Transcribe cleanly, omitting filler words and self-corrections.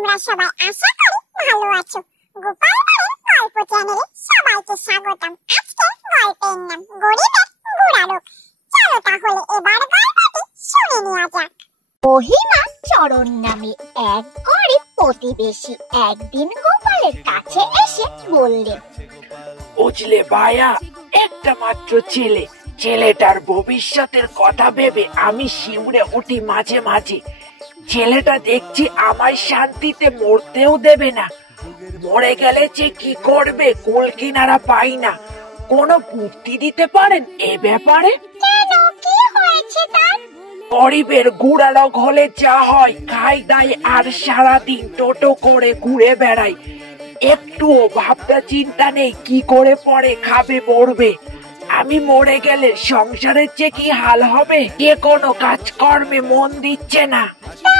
তোমরা সবাই আশা করি ভালো আছো। গোপাল বাড়ির গল্প চ্যানেলে সবাইকে স্বাগতম। আজকে গল্পের নাম গরিবের বুড়া লোক। চলো তাহলে এবার গল্পটি শুনে নেওয়া যাক। মহিমা চরণ নামে এক গরিব প্রতিবেশী একদিন গোপালের কাছে এসে বললেন, বুঝলে ভাইয়া, একটা মাত্র ছেলে, ছেলেটার ভবিষ্যতের কথা ভেবে আমি শিউরে উঠি মাঝে মাঝে। ছেলেটা দেখছি আমায় শান্তিতে মরতেও দেবে না। মরে গেলে যে কি করবে কুল কিনারা পাই না। কোনো বুদ্ধি দিতে পারেন এ ব্যাপারে? কেন, কি হয়েছে তার? গরিবের গুড়ারোগ হলে যা হয়, খাই দাই আর সারাদিন টোটো করে ঘুরে বেড়াই। একটুও ভাবনা চিন্তা নেই কি করে পরে খাবে মরবে। আমি মরে গেলে সংসারের যে কি হাল হবে, কে কোনো কাজকর্মে মন দিচ্ছে না। তা